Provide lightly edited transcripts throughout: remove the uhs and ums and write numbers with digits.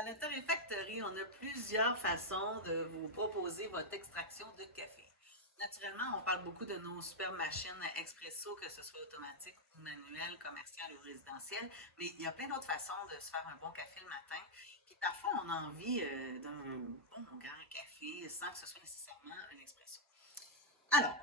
À la torréfactorie, on a plusieurs façons de vous proposer votre extraction de café. Naturellement, on parle beaucoup de nos super machines expresso, que ce soit automatique ou manuel, commercial ou résidentiel, mais il y a plein d'autres façons de se faire un bon café le matin. Puis parfois, on a envie d'un bon grand café sans que ce soit nécessairement un expresso. Alors,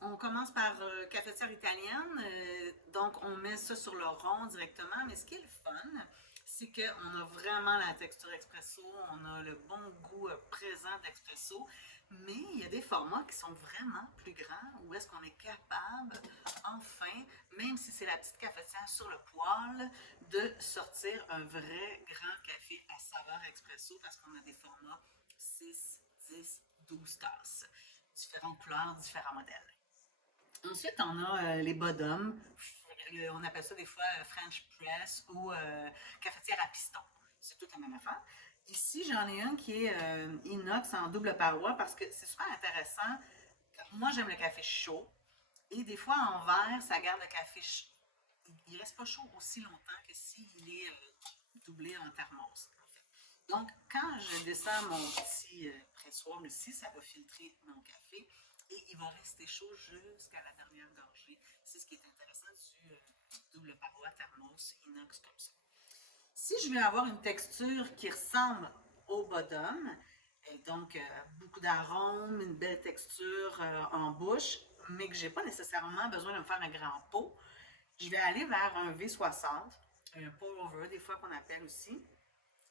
on commence par cafetière italienne. Donc, on met ça sur le rond directement. Mais ce qui est le fun, c'est qu'on a vraiment la texture expresso, on a le bon goût présent d'expresso, mais il y a des formats qui sont vraiment plus grands où est-ce qu'on est capable, enfin, même si c'est la petite cafetière sur le poêle, de sortir un vrai grand café à saveur expresso parce qu'on a des formats 6, 10, 12 tasses, différentes couleurs, différents modèles. Ensuite, on a les bottoms. On appelle ça des fois French press ou cafetière à piston. C'est tout la même affaire. Ici, j'en ai un qui est inox en double paroi parce que c'est super intéressant. Moi, j'aime le café chaud. Et des fois, en verre, ça garde le café chaud. Il ne reste pas chaud aussi longtemps que s'il est doublé en thermos. En fait. Donc, quand je descends mon petit pressoir ici, ça va filtrer mon café et il va rester chaud jusqu'à la dernière gorgée. C'est ce qui est intéressant du double paroi thermos inox comme ça. Si je veux avoir une texture qui ressemble au bottom, donc beaucoup d'arômes, une belle texture en bouche, mais que je n'ai pas nécessairement besoin de me faire un grand pot, je vais aller vers un V60, un pour-over, des fois qu'on appelle aussi.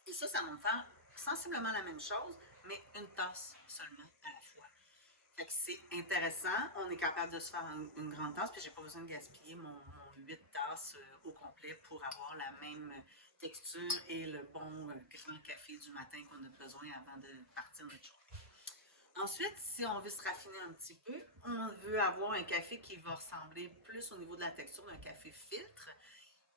Et ça va me faire sensiblement la même chose, mais une tasse seulement à la fois. Fait que c'est intéressant. On est capable de se faire une grande tasse, puis j'ai pas besoin de gaspiller mon 8 tasses au complet pour avoir la même texture et le bon grand café du matin qu'on a besoin avant de partir notre journée. Ensuite, si on veut se raffiner un petit peu, on veut avoir un café qui va ressembler plus au niveau de la texture d'un café filtre,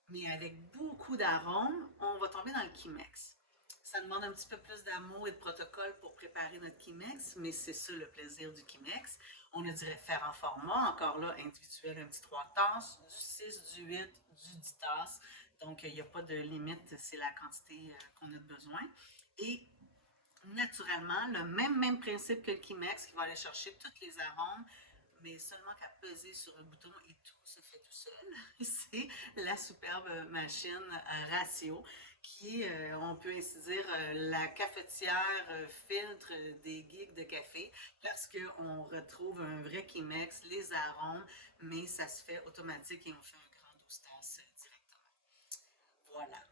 mais avec beaucoup d'arômes, on va tomber dans le Chemex. Ça demande un petit peu plus d'amour et de protocole pour préparer notre Chemex, mais c'est ça le plaisir du Chemex. On a du référent format, encore là, individuel, un petit 3 tasses, du 6, du 8, du 10 tasses. Donc, il n'y a pas de limite, c'est la quantité qu'on a besoin. Et naturellement, le même principe que le Chemex qui va aller chercher tous les arômes, mais seulement qu'à peser sur un bouton et tout se fait tout seul. C'est la superbe machine Ratio qui est, on peut ainsi dire, la cafetière filtre des geeks de café parce qu'on retrouve un vrai Chemex, les arômes, mais ça se fait automatique et on fait un grand 12 tasses directement. Voilà.